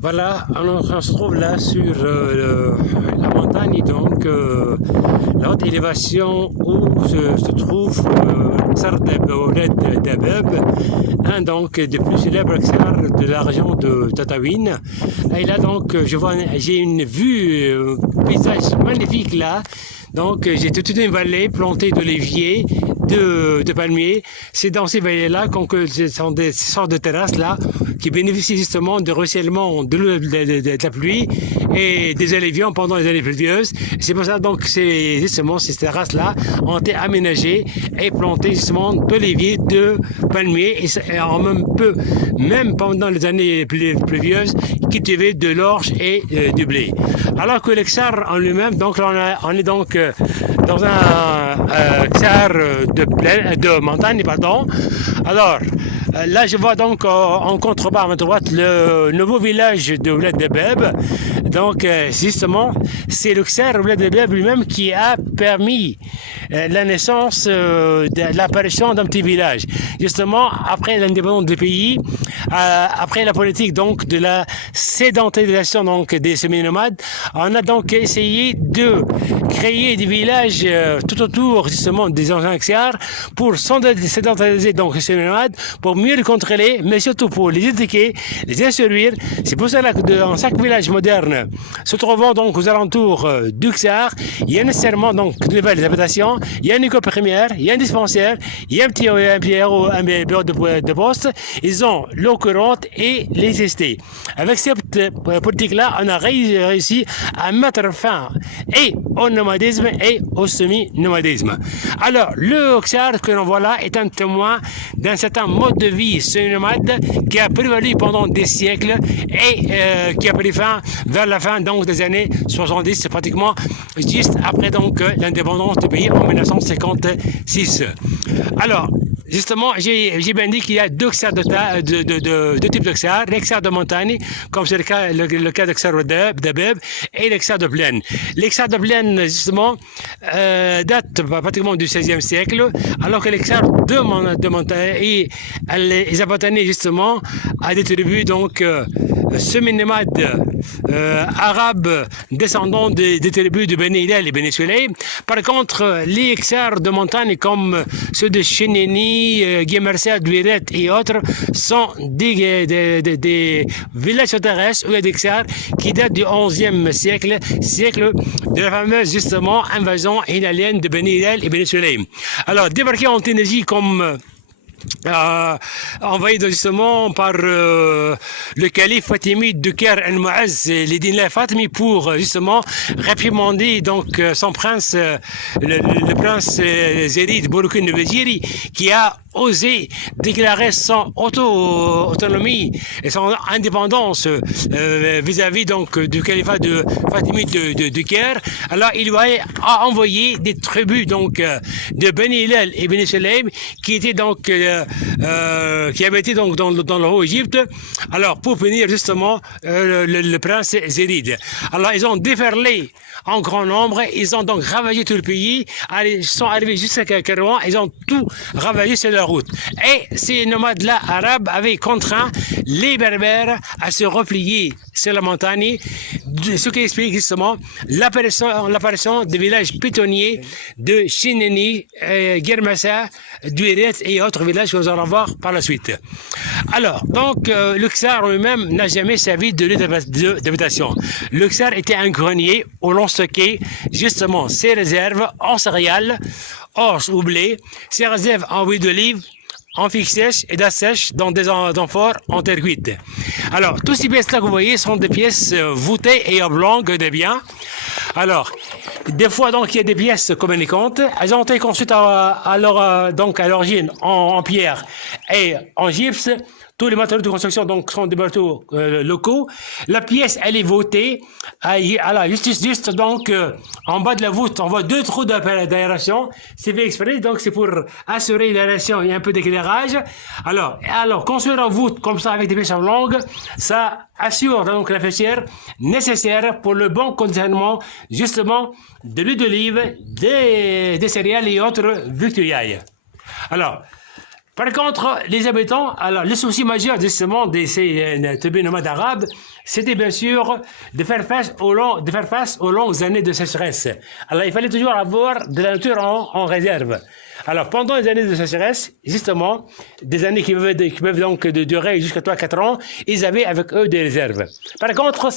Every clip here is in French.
Voilà, alors on se trouve là sur la montagne, donc la haute élévation où se trouve Ksar Dabeb, un donc des plus célèbres ksars de la région de Tataouine. Et là donc j'ai une vue, paysage magnifique là. Donc j'ai toute une vallée plantée d'oliviers, de palmiers. C'est dans ces vallées-là ce sont des sortes de terrasses là qui bénéficient justement de ruissellement de la pluie et des alluvions pendant les années pluvieuses. C'est pour ça donc c'est justement ces terrasses-là ont été aménagées et plantées justement d'oliviers, de palmiers et en même pendant les années pluvieuses, cultiver de l'orge et du blé. Alors que le ksar en lui-même, donc on est donc dans un ksar de montagne, pardon. Alors, là, je vois donc en contrebas à ma droite le nouveau village de Ouled Dabeb. Donc, justement, c'est le ksar Ouled Dabeb lui-même qui a permis la naissance de l'apparition d'un petit village. Justement, après l'indépendance du pays, après la politique donc de la sédentarisation donc des semi-nomades, on a donc essayé de créer des villages tout autour justement des anciens ksars pour sédentariser donc ces semi-nomades, pour mieux les contrôler, mais surtout pour les éduquer, les instruire. C'est pour cela que dans chaque village moderne se trouvant donc aux alentours du ksar, il y a nécessairement donc de nouvelles habitations, il y a une école primaire, il y a un dispensaire, il y a un bureau de poste, ils ont l'eau courante et les ST. Avec cette politique-là, on a réussi à mettre fin et au nomadisme et au semi-nomadisme. Alors, le ksar que l'on voit là est un témoin d'un certain mode de vie semi-nomade qui a prévalu pendant des siècles et qui a pris fin vers la fin donc des années 70, pratiquement juste après donc l'indépendance du pays en 1956. Alors, justement, j'ai bien dit qu'il y a deux ksars de types de ksars, les ksars de montagne, comme c'est le cas de ksar Dabeb, et les ksars de plaine. Les ksars de plaine, justement, datent pratiquement du XVIe siècle, alors que les ksars de montagne, ils appartenaient justement à des tribus donc semi-nomades arabes descendants des tribus de Beni Hillel et Beni Sulaym. Par contre, les ksars de montagne comme ceux de Chénéni, Guémersa, Douiret et autres sont des villages terrestres ou des ksars qui datent du XIe siècle de la fameuse justement invasion hilalienne de Beni Hillel et Beni Sulaym. Alors, débarqués en Tunisie comme envoyé justement par le calife fatimide de Caire el-Mu'azz, l'Edin Fatimi, pour justement réprimander donc son prince, le prince Zérid Bouroukine de Béziri, qui a osé déclarer son autonomie et son indépendance vis-à-vis donc du califat de Fatimide de Caire. Alors il lui a envoyé des tribus donc de Beni Hillel et Beni Sulaym qui étaient donc qui habitaient donc dans le Haut-Égypte, alors pour punir justement le prince Zérid. Alors ils ont déferlé en grand nombre, ils ont donc ravagé tout le pays, ils sont arrivés jusqu'à Kairouan, ils ont tout ravagé sur la route. Et ces nomades-là arabes avaient contraint les berbères à se replier sur la montagne, ce qui explique justement l'apparition des villages pitonniers de Chineni, Guermassa, Douiret et autres villages que nous allons voir par la suite. Alors, donc, le ksar lui-même n'a jamais servi de lieu d'habitation. Le ksar était un grenier où l'on stockait justement ses réserves en céréales, orge ou blé, ses réserves en huile d'olive, en figue sèche et d'assèche dans des amphores en terre cuite. Alors, toutes ces pièces-là que vous voyez sont des pièces voûtées et oblongues de bien. Alors, des fois, donc, il y a des pièces communicantes. Elles ont été construites à l'origine en pierre et en gypse. Tous les matériaux de construction donc sont des matériaux locaux. La pièce, elle est voûtée. Juste donc en bas de la voûte, on voit deux trous d'aération. C'est fait exprès, donc c'est pour assurer l'aération et un peu d'éclairage. Alors construire en voûte comme ça avec des pièces longues, ça assure donc la fraîcheur nécessaire pour le bon conditionnement justement de l'huile d'olive, des céréales et autres victuailles. Alors, Par contre, les habitants, alors le souci majeur justement de ces tribus nomades arabes, c'était bien sûr de faire face aux longues années de sécheresse. Alors il fallait toujours avoir de la nature en réserve. Alors pendant les années de sécheresse, justement, des années qui peuvent donc durer jusqu'à 3-4 ans, ils avaient avec eux des réserves. Par contre,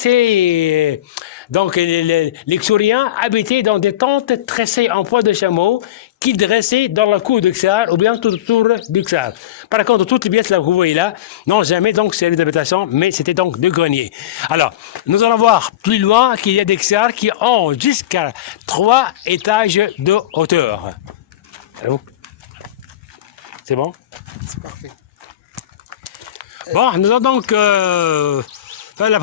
donc les Xuriens habitaient dans des tentes tressées en poids de chameau qui dressaient dans la cour du Ksar ou bien tout autour du Ksar. Par contre, toutes les pièces là que vous voyez là n'ont jamais donc servi d'habitation, mais c'était donc de grenier. Alors, nous allons voir plus loin qu'il y a des Ksars qui ont jusqu'à 3 étages de hauteur. Allô? C'est bon? C'est parfait. Bon, nous allons donc faire la